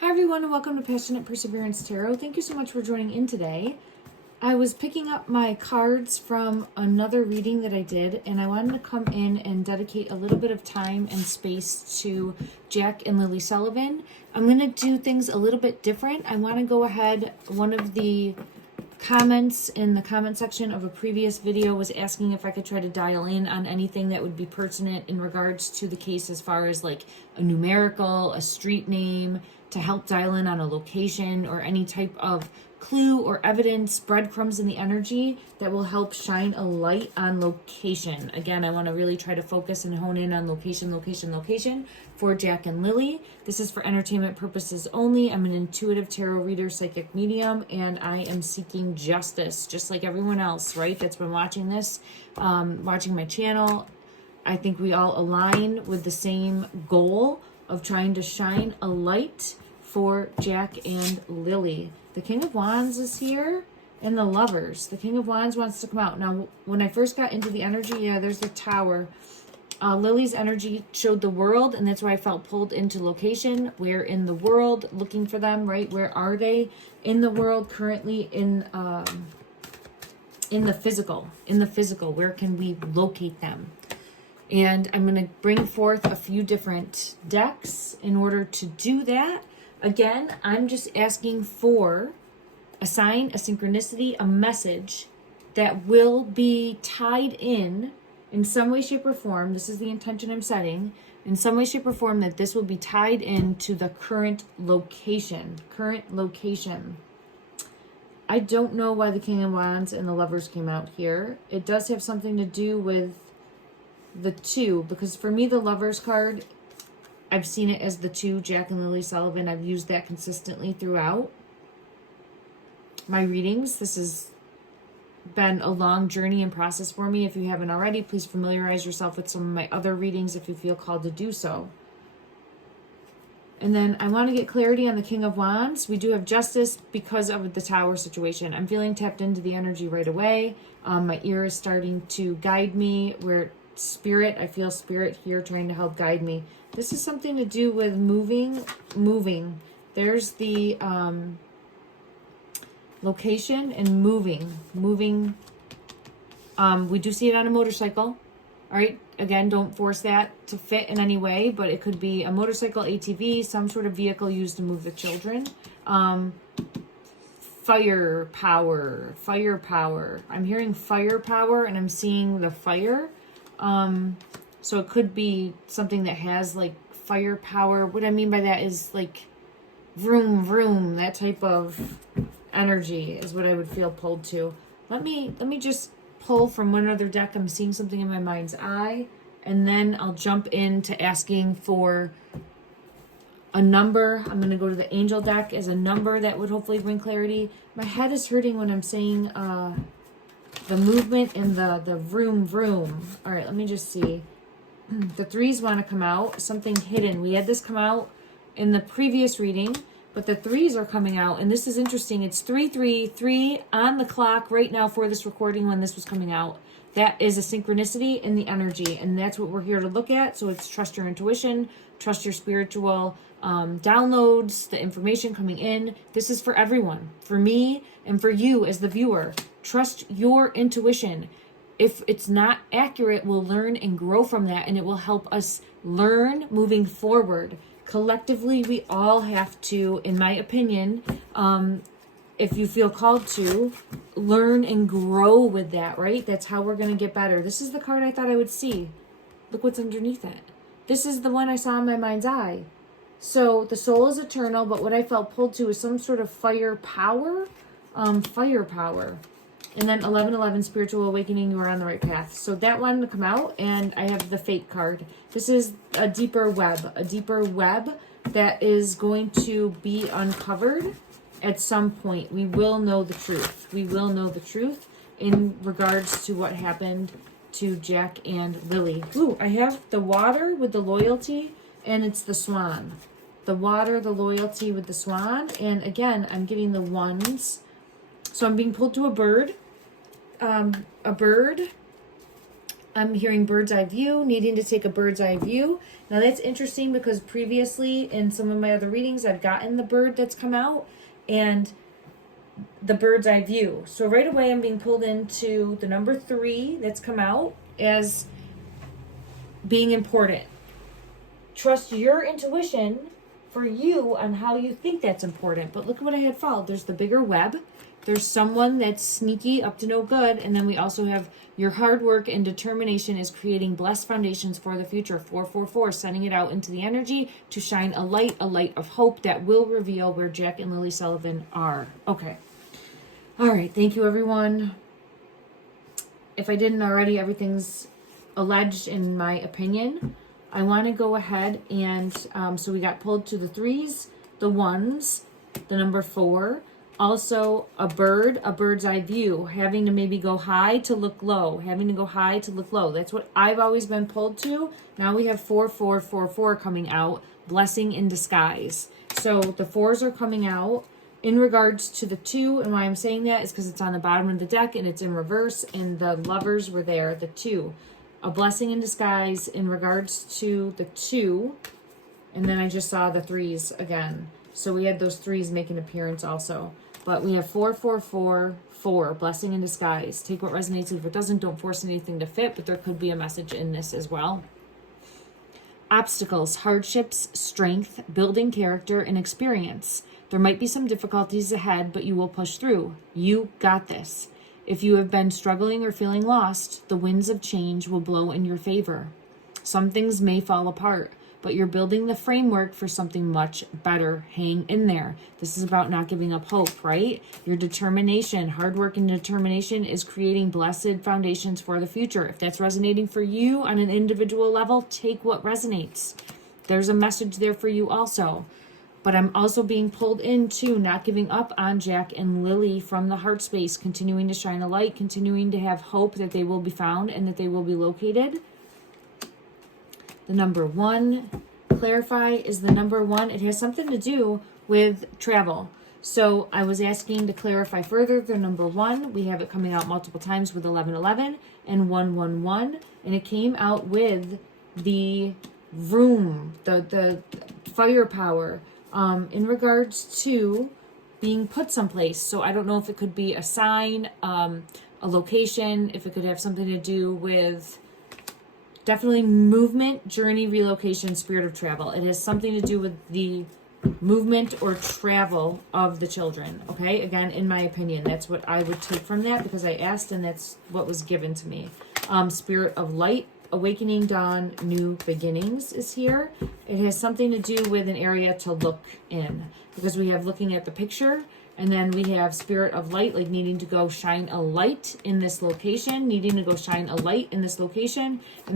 Hi everyone and welcome to Passionate Perseverance Tarot. Thank you so much for joining in today. I was picking up my cards from another reading that I did, and I wanted to come in and dedicate a little bit of time and space to Jack and Lilly Sullivan. I'm going to do things a little bit different. I want to go ahead, one of the comments in the comment section of a previous video was asking if I could try to dial in on anything that would be pertinent in regards to the case, as far as like a numerical, a street name, to help dial in on a location, or any type of clue or evidence, breadcrumbs in the energy that will help shine a light on location. Again, I want to really try to focus and hone in on location for Jack and Lilly. This is for entertainment purposes only. I'm an intuitive tarot reader, psychic medium, and I am seeking justice, just like everyone else, right? That's been watching this, watching my channel. I think we all align with the same goal of trying to shine a light for Jack and Lilly. The King of Wands is here, and the Lovers. The King of Wands wants to come out. Now, when I first got into the energy, yeah, there's the Tower. Lily's energy showed the world, and that's why I felt pulled into location. Where in the world? Looking for them, right? Where are they in the world currently? In the physical. In the physical. Where can we locate them? And I'm going to bring forth a few different decks in order to do that. Again, I'm just asking for a sign, a synchronicity, a message that will be tied in some way, shape, or form. This is the intention I'm setting. In some way, shape, or form, that this will be tied into the current location. Current location. I don't know why the King of Wands and the Lovers came out here. It does have something to do with the two, because for me, the Lovers card, I've seen it as the two, Jack and Lilly Sullivan. I've used that consistently throughout my readings. This has been a long journey and process for me. If you haven't already, please familiarize yourself with some of my other readings if you feel called to do so. And then I want to get clarity on the King of Wands. We do have justice because of the Tower situation. I'm feeling tapped into the energy right away. My ear is starting to guide me where Spirit, I feel Spirit here trying to help guide me. This is something to do with moving. There's the location and moving. We do see it on a motorcycle. All right. Again, don't force that to fit in any way, but it could be a motorcycle, ATV, some sort of vehicle used to move the children. Firepower. I'm hearing firepower, and I'm seeing the fire. So it could be something that has like firepower. What I mean by that is like vroom vroom, that type of energy is what I would feel pulled to. Let me just pull from one other deck. I'm seeing something in my mind's eye, and then I'll jump into asking for a number. I'm going to go to the angel deck as a number that would hopefully bring clarity. My head is hurting when I'm saying the movement and the vroom vroom. All right, let me just see. The threes want to come out. Something hidden. We had this come out in the previous reading, but the threes are coming out, and this is interesting. It's 333 on the clock right now for this recording when this was coming out. That is a synchronicity in the energy, and that's what we're here to look at. So it's trust your intuition, trust your spiritual downloads, the information coming in. This is for everyone, for me and for you as the viewer. Trust your intuition. If it's not accurate, we'll learn and grow from that, and it will help us learn moving forward. Collectively, we all have to, in my opinion, if you feel called to, learn and grow with that, right? That's how we're going to get better. This is the card I thought I would see. Look what's underneath it. This is the one I saw in my mind's eye. So the soul is eternal, but what I felt pulled to is some sort of firepower. And then 1111, spiritual awakening, you are on the right path. So that one to come out, and I have the fate card. This is a deeper web that is going to be uncovered at some point. We will know the truth. We will know the truth in regards to what happened to Jack and Lilly. Ooh, I have the water with the loyalty, and it's the swan. The water, the loyalty with the swan. And again, I'm getting the ones. So I'm being pulled to a bird. I'm hearing bird's eye view, needing to take a bird's eye view. Now that's interesting because previously in some of my other readings, I've gotten the bird that's come out and the bird's eye view. So right away, I'm being pulled into the number 3 that's come out as being important. Trust your intuition for you on how you think that's important. But look at what I had followed. There's the bigger web. There's someone that's sneaky, up to no good. And then we also have your hard work and determination is creating blessed foundations for the future. 444, sending it out into the energy to shine a light of hope that will reveal where Jack and Lily Sullivan are. Okay. All right. Thank you, everyone. If I didn't already, everything's alleged in my opinion. I want to go ahead and, so we got pulled to the 3s, the 1s, the number 4, also a bird's eye view, having to maybe go high to look low, That's what I've always been pulled to. Now we have 4444 coming out, blessing in disguise. So the 4s are coming out. In regards to the 2, and why I'm saying that is because it's on the bottom of the deck and it's in reverse, and the lovers were there, the 2. A blessing in disguise in regards to the 2, and then I just saw the 3s again. So we had those 3s make an appearance also. But we have 4444, blessing in disguise. Take what resonates, leave what doesn't. Don't force anything to fit, but there could be a message in this as well. Obstacles, hardships, strength, building character, and experience. There might be some difficulties ahead, but you will push through. You got this. If you have been struggling or feeling lost, the winds of change will blow in your favor. Some things may fall apart, but you're building the framework for something much better. Hang in there. This is about not giving up hope, right? Your determination, hard work and determination is creating blessed foundations for the future. If that's resonating for you on an individual level, take what resonates. There's a message there for you also. But I'm also being pulled into not giving up on Jack and Lily from the heart space, continuing to shine a light, continuing to have hope that they will be found and that they will be located. The number 1, clarify, is the number 1. It has something to do with travel. So I was asking to clarify further the number 1. We have it coming out multiple times with 1111 and 111. And it came out with the room, the firepower. In regards to being put someplace. So I don't know if it could be a sign, a location, if it could have something to do with definitely movement, journey, relocation, spirit of travel. It has something to do with the movement or travel of the children. Okay, again, in my opinion, that's what I would take from that because I asked and that's what was given to me. Spirit of light, awakening, dawn, new beginnings is here. It has something to do with an area to look in because we have looking at the picture and then we have spirit of light, like needing to go shine a light in this location, And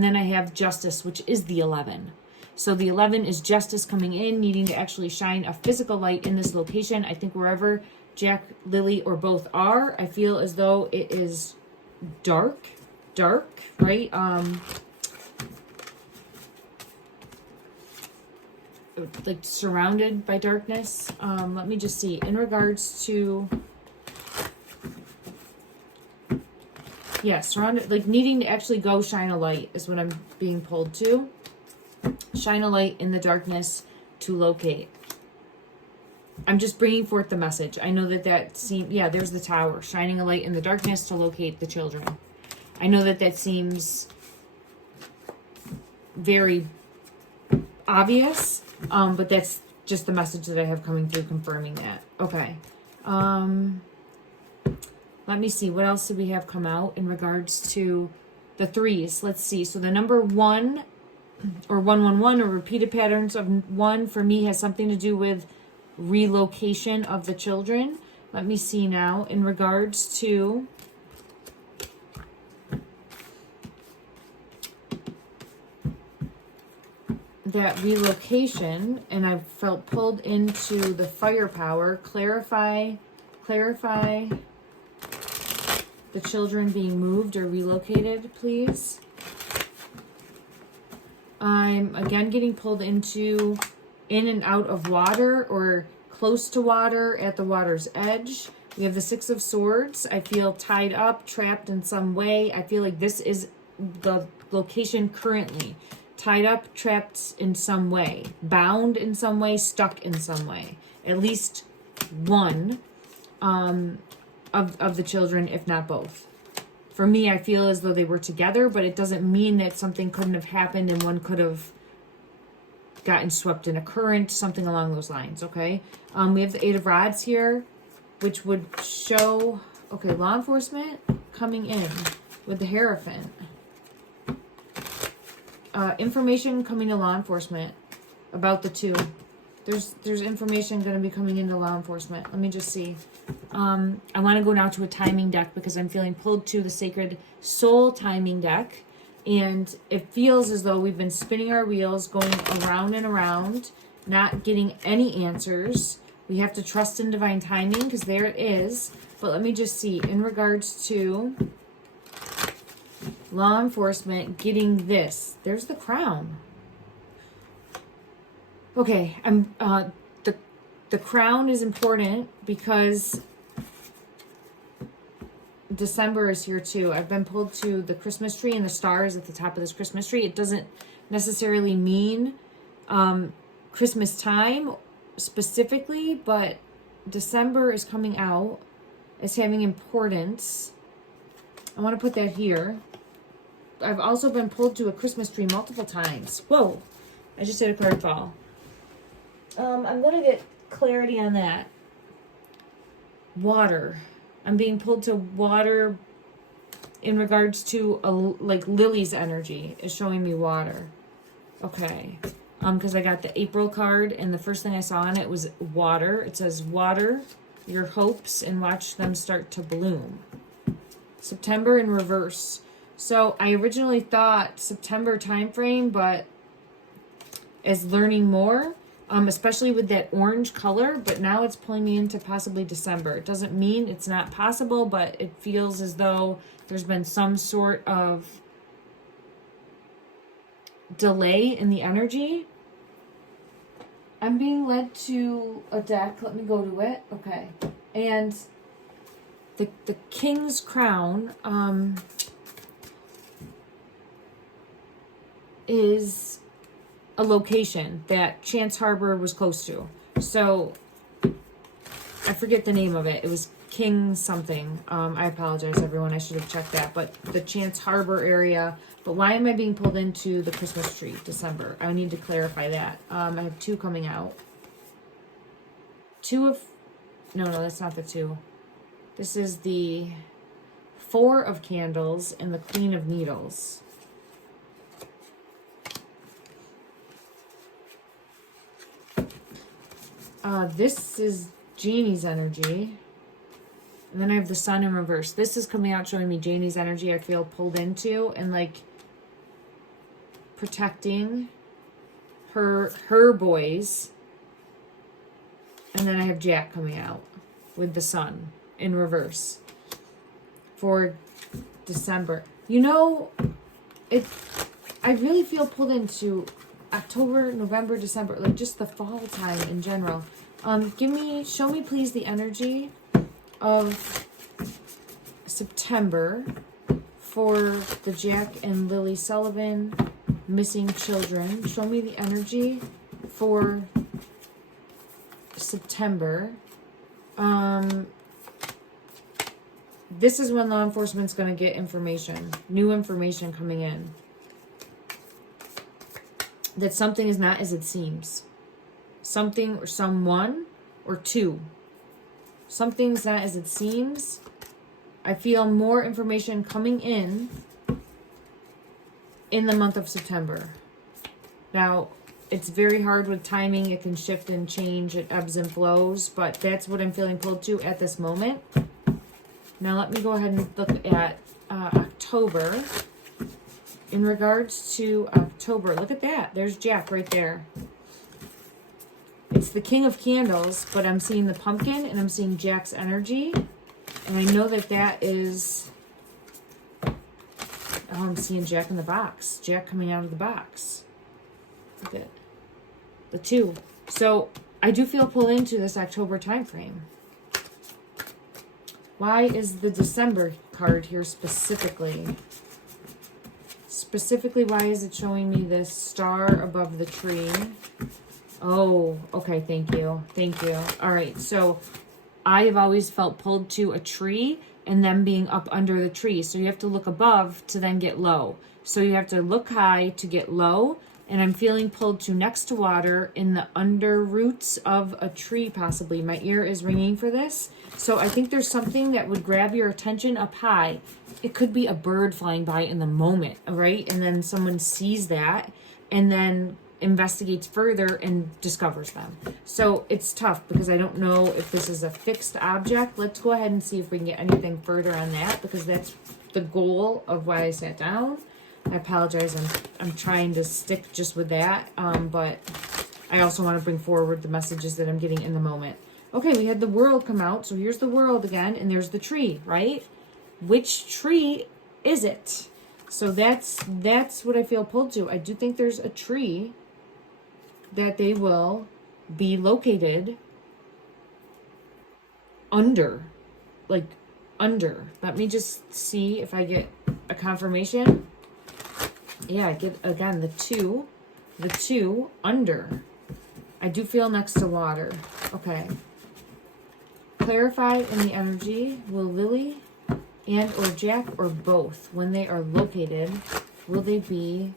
then I have justice, which is the 11. So the 11 is justice coming in, needing to actually shine a physical light in this location. I think wherever Jack, Lily, or both are, I feel as though it is dark, right? Like surrounded by darkness. Let me just see. In regards to, surrounded, like needing to actually go shine a light is what I'm being pulled to. Shine a light in the darkness to locate. I'm just bringing forth the message. I know that seems, there's the tower. Shining a light in the darkness to locate the children. I know that seems very obvious, but that's just the message that I have coming through confirming that. Okay. Let me see. What else did we have come out in regards to the 3s? Let's see. So the number 1 or 111 or repeated patterns of 1 for me has something to do with relocation of the children. Let me see now in regards to that relocation, and I felt pulled into the firepower. Clarify the children being moved or relocated, please. I'm again getting pulled into in and out of water or close to water at the water's edge. We have the 6 of Swords. I feel tied up, trapped in some way. I feel like this is the location currently. Tied up, trapped in some way, bound in some way, stuck in some way. At least one of the children, if not both. For me, I feel as though they were together, but it doesn't mean that something couldn't have happened and one could have gotten swept in a current, something along those lines, okay? We have the Eight of Rods here, which would show, okay, law enforcement coming in with the Hierophant. Information coming to law enforcement about the two. There's information going to be coming into law enforcement. Let me just see. I want to go now to a timing deck because I'm feeling pulled to the Sacred Soul timing deck. And it feels as though we've been spinning our wheels, going around and around, not getting any answers. We have to trust in divine timing because there it is. But let me just see. In regards to law enforcement getting this. There's the Crown. Okay, the Crown is important because December is here too. I've been pulled to the Christmas tree and the stars at the top of this Christmas tree. It doesn't necessarily mean Christmas time specifically, but December is coming out as having importance. I want to put that here. I've also been pulled to a Christmas tree multiple times. Whoa, I just did a card fall. I'm going to get clarity on that. Water. I'm being pulled to water in regards to like Lily's energy is showing me water. Okay. Because I got the April card and the first thing I saw on it was water. It says water your hopes and watch them start to bloom. September in reverse. So I originally thought September time frame, but as learning more, especially with that orange color, but now it's pulling me into possibly December. It doesn't mean it's not possible, but it feels as though there's been some sort of delay in the energy. I'm being led to a deck. Let me go to it. Okay. And the King's Crown is a location that Chance Harbor was close to. So I forget the name of it. It was King something. I apologize, everyone. I should have checked that. But the Chance Harbor area. But why am I being pulled into the Christmas tree, December? I need to clarify that. I have two coming out. No, that's not the two. This is the Four of Candles and the Queen of Needles. This is Jennie's energy. And then I have the Sun in reverse. This is coming out showing me Jennie's energy I feel pulled into and like protecting her boys. And then I have Jack coming out with the Sun in reverse for December. You know, I really feel pulled into October, November, December, like just the fall time in general. Show me please the energy of September for the Jack and Lilly Sullivan missing children. Show me the energy for September. This is when law enforcement's going to get information, new information coming in. That something is not as it seems. Something or someone or two. Something's not as it seems. I feel more information coming in the month of September. Now, it's very hard with timing. It can shift and change. It ebbs and flows. But that's what I'm feeling pulled to at this moment. Now, let me go ahead and look at October. In regards to October, look at that. There's Jack right there. It's the King of Candles, but I'm seeing the pumpkin and I'm seeing Jack's energy. And I know that is... Oh, I'm seeing Jack in the box. Jack coming out of the box. Look at the two. So I do feel pulled into this October time frame. Why is the December card here specifically? specifically, why is it showing me this star above the tree? Oh, okay, thank you. Thank you. All right, so I have always felt pulled to a tree and then being up under the tree. So you have to look above to then get low. So you have to look high to get low. And I'm feeling pulled to next to water in the under roots of a tree, possibly. My ear is ringing for this. So I think there's something that would grab your attention up high. It could be a bird flying by in the moment, right? And then someone sees that and then investigates further and discovers them. So it's tough because I don't know if this is a fixed object. Let's go ahead and see if we can get anything further on that, because that's the goal of why I sat down. I apologize. I'm trying to stick just with that, but I also want to bring forward the messages that I'm getting in the moment. Okay, we had the world come out. So here's the world again, and there's the tree, right? Which tree is it? So that's what I feel pulled to. I do think there's a tree that they will be located under, like under. Let me just see if I get a confirmation. Yeah, I get, again, the two under. I do feel next to water. Okay. Clarify in the energy. Will Lily and or Jack or both, when they are located, will they be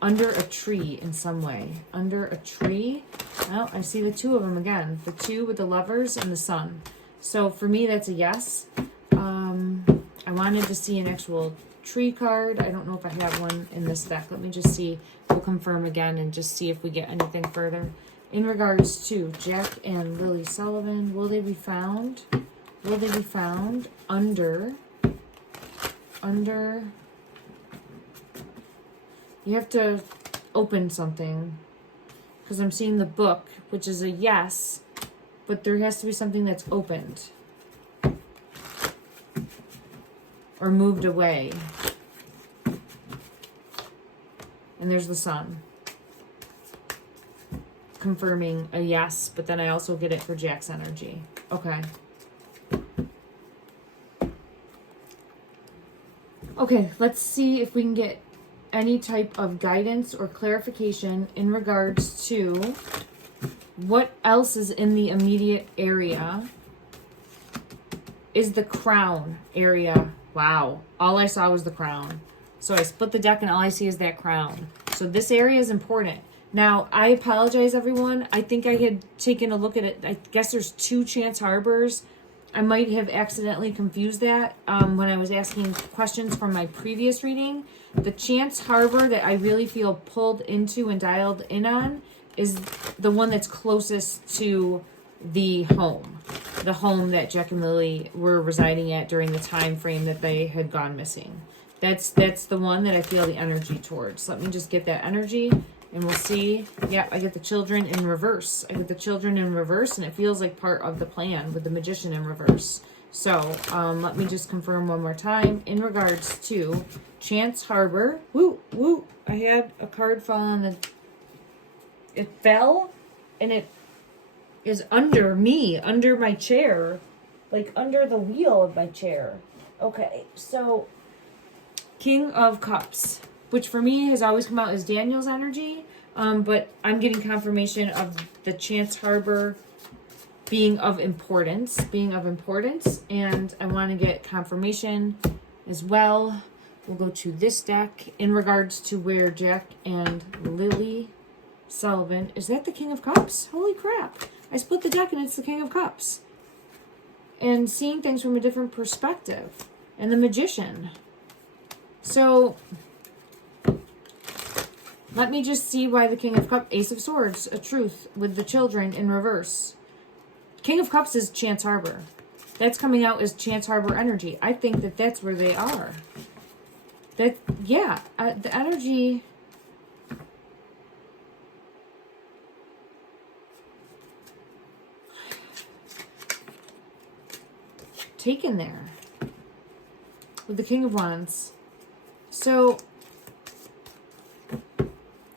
under a tree in some way? Under a tree? Oh, I see the two of them again. The two with the lovers and the sun. So for me, that's a yes. I wanted to see an actual tree card. I don't know if I have one in this deck. Let me just see. We'll confirm again and just see if we get anything further. In regards to Jack and Lilly Sullivan, will they be found? Will they be found under, you have to open something, because I'm seeing the book, which is a yes, but there has to be something that's opened or moved away. And there's the sun, confirming a yes, but then I also get it for Jack's energy. Okay. Okay, let's see if we can get any type of guidance or clarification in regards to what else is in the immediate area. Is the crown area. Wow, all I saw was the crown. So I split the deck and all I see is that crown. So this area is important. Now, I apologize, everyone. I think I had taken a look at it. I guess there's 2 chance harbors. I might have accidentally confused that when I was asking questions from my previous reading. The chance harbor that I really feel pulled into and dialed in on is the one that's closest to the home that Jack and Lily were residing at during the time frame that they had gone missing. That's the one that I feel the energy towards. Let me just get that energy and we'll see. Yeah, I get the children in reverse. And it feels like part of the plan with the magician in reverse. So let me just confirm one more time in regards to Chance Harbor. Woo, woo. I had a card fall on the... It fell and it is under me, under my chair, like under the wheel of my chair. Okay, so King of Cups, which for me has always come out as Daniel's energy, but I'm getting confirmation of the Chance Harbor being of importance, and I want to get confirmation as well. We'll go to this deck in regards to where Jack and Lilly Sullivan, is that the King of Cups? Holy crap. I split the deck and it's the King of Cups. And seeing things from a different perspective. And the Magician. So, let me just see why the King of Cups, Ace of Swords, a truth with the children in reverse. King of Cups is Chance Harbor. That's coming out as Chance Harbor energy. I think that that's where they are. That, yeah, the energy... taken there with the King of Wands. So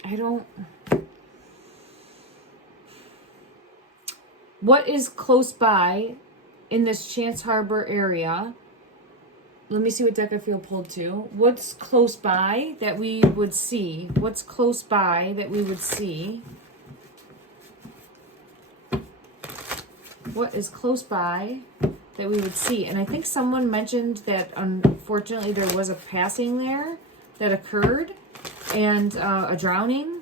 I don't... What is close by in this Chance Harbor area let me see what deck I feel pulled to. What's close by that we would see? What's close by that we would see? What is close by that we would see? And I think someone mentioned that unfortunately there was a passing there that occurred and a drowning.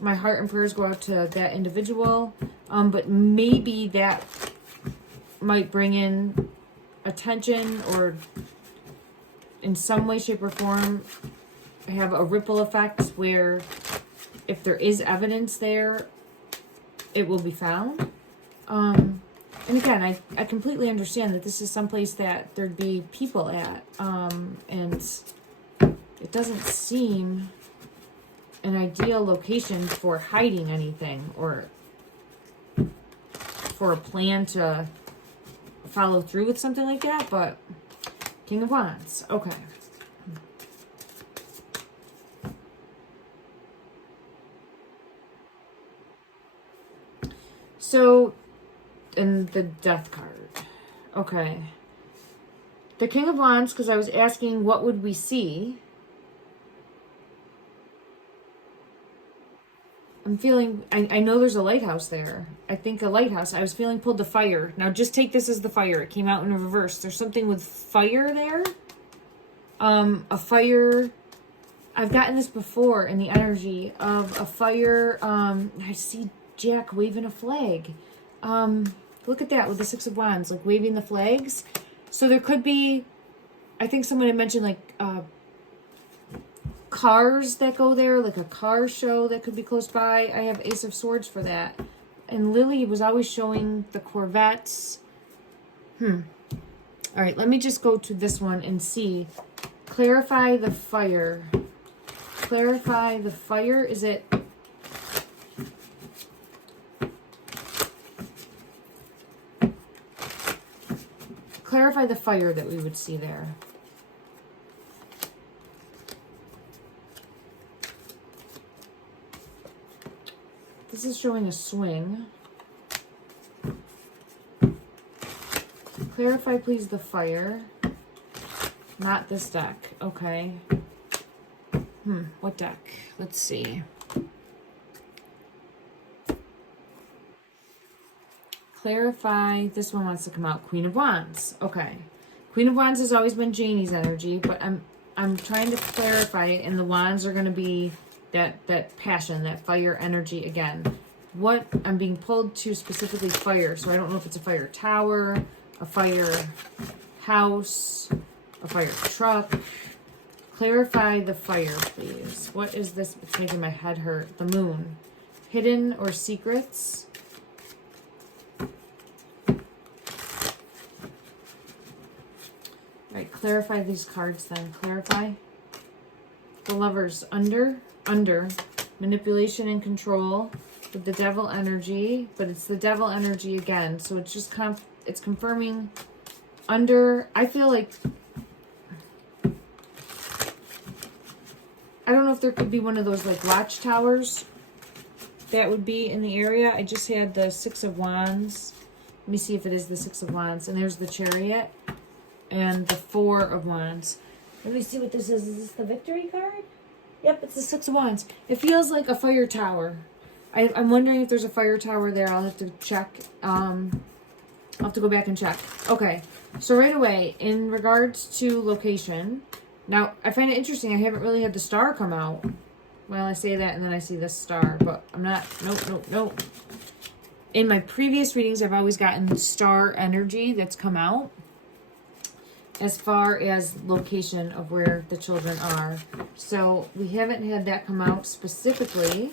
My heart and prayers go out to that individual. But maybe that might bring in attention or in some way, shape, or form have a ripple effect where if there is evidence there, it will be found. And again, I completely understand that this is someplace that there'd be people at. And it doesn't seem an ideal location for hiding anything or for a plan to follow through with something like that, but King of Wands. Okay. So, and the Death card. Okay. The King of Wands, because I was asking what would we see. I'm feeling, I know there's a lighthouse there. I think a lighthouse. I was feeling pulled to fire. Now just take this as the fire. It came out in reverse. There's something with fire there. A fire. I've gotten this before in the energy of a fire. I see Jack waving a flag. Look at that with the Six of Wands, like waving the flags. So there could be, I think someone had mentioned like, cars that go there, like a car show that could be close by. I have Ace of Swords for that. And Lilly was always showing the Corvettes. All right, let me just go to this one and see. Clarify the fire. Clarify the fire. Is it... Clarify the fire that we would see there. This is showing a swing. Clarify, please, the fire. Not this deck. Okay. What deck? Let's see. Clarify. This one wants to come out. Queen of Wands. Okay. Queen of Wands has always been Janie's energy, but I'm trying to clarify it, and the wands are going to be that passion, that fire energy again. What I'm being pulled to specifically fire, so I don't know if it's a fire tower, a fire house, a fire truck. Clarify the fire, please. What is this? It's making my head hurt. The moon. Hidden or secrets? Right, clarify these cards then. Clarify. The Lovers. Under. Manipulation and control with the Devil energy, but it's the Devil energy again, so it's just it's confirming under. I feel like, I don't know if there could be one of those like watchtowers that would be in the area. I just had the Six of Wands. Let me see if it is the Six of Wands, and there's the Chariot and the Four of Wands. Let me see what this is. Is this the Victory card? Yep, it's the Six of Wands. It feels like a fire tower. I'm wondering if there's a fire tower there. I'll have to check. I'll have to go back and check. Okay, so right away, in regards to location, now I find it interesting. I haven't really had the star come out. Well, I say that and then I see this star, but I'm not. Nope. In my previous readings, I've always gotten the star energy that's come out as far as location of where the children are. So we haven't had that come out specifically,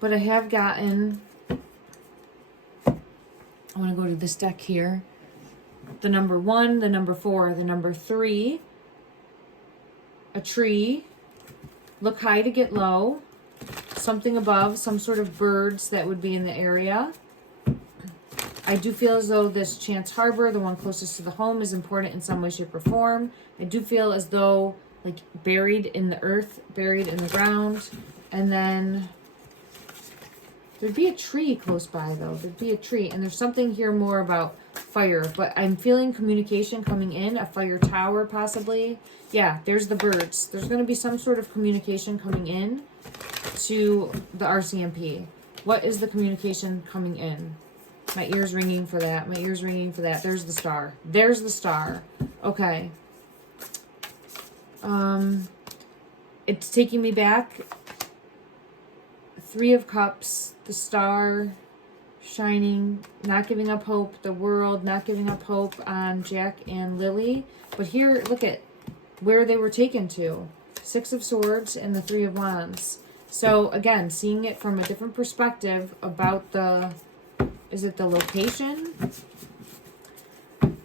but I have gotten, I want to go to this deck here, the number 1, the number 4, the number 3, a tree, look high to get low, something above, some sort of birds that would be in the area. I do feel as though this Chance Harbor, the one closest to the home, is important in some way, shape, or form. I do feel as though, like, buried in the earth, buried in the ground. And then there'd be a tree close by, though. There'd be a tree. And there's something here more about fire, but I'm feeling communication coming in, a fire tower possibly. Yeah, there's the birds. There's going to be some sort of communication coming in to the RCMP. What is the communication coming in? My ear's ringing for that. My ear's ringing for that. There's the star. There's the star. Okay. It's taking me back. 3 of Cups, the star, shining, not giving up hope, the world, not giving up hope on Jack and Lilly. But here, look at where they were taken to. 6 of Swords and the 3 of Wands. So, again, seeing it from a different perspective about the, is it the location?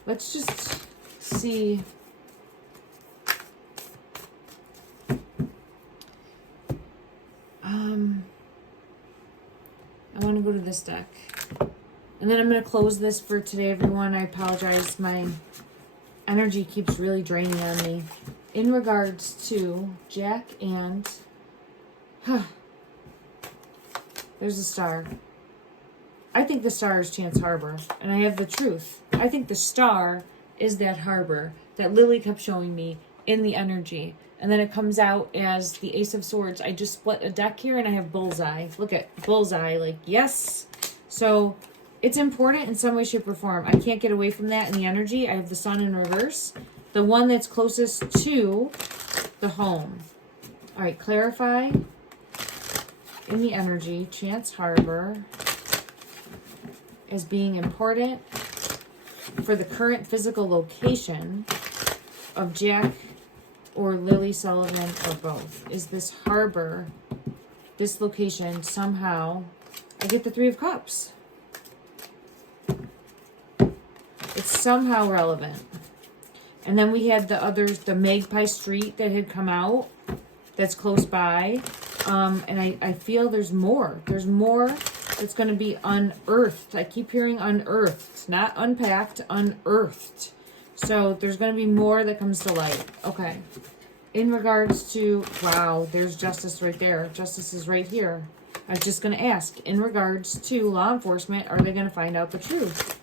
Let's just see. I want to go to this deck. And then I'm going to close this for today, everyone. I apologize. My energy keeps really draining on me. In regards to Jack and... there's a star. I think the star is Chance Harbor. And I have the truth. I think the star is that harbor that Lilly kept showing me in the energy. And then it comes out as the Ace of Swords. I just split a deck here and I have Bullseye. Look at Bullseye. Like, yes. So it's important in some way, shape, or form. I can't get away from that in the energy. I have the Sun in reverse. The one that's closest to the home. All right, clarify in the energy. Chance Harbor as being important for the current physical location of Jack or Lilly, Sullivan, or both. Is this harbor, this location, somehow... I get the 3 of Cups. It's somehow relevant. And then we had the others, the Magpie Street that had come out. That's close by. And I feel there's more. There's more that's going to be unearthed. I keep hearing unearthed. Not unpacked, unearthed. So there's going to be more that comes to light. Okay. In regards to... Wow, there's Justice right there. Justice is right here. I was just going to ask. In regards to law enforcement, are they going to find out the truth?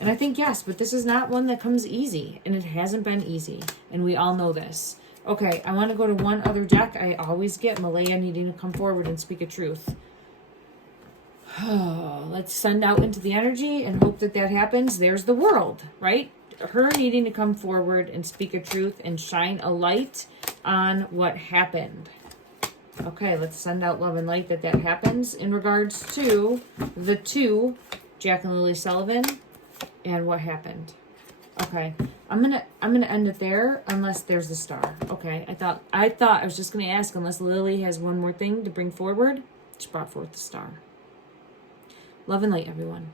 And I think yes, but this is not one that comes easy. And it hasn't been easy. And we all know this. Okay, I want to go to one other deck. I always get Malaya needing to come forward and speak a truth. Let's send out into the energy and hope that that happens. There's the World, right? Her needing to come forward and speak a truth and shine a light on what happened. Okay, let's send out love and light that happens in regards to the 2, Jack and Lilly Sullivan, and what happened. Okay, I'm gonna end it there unless there's a star. Okay, I thought I was just gonna ask unless Lilly has one more thing to bring forward. She brought forth the star. Love and light, everyone.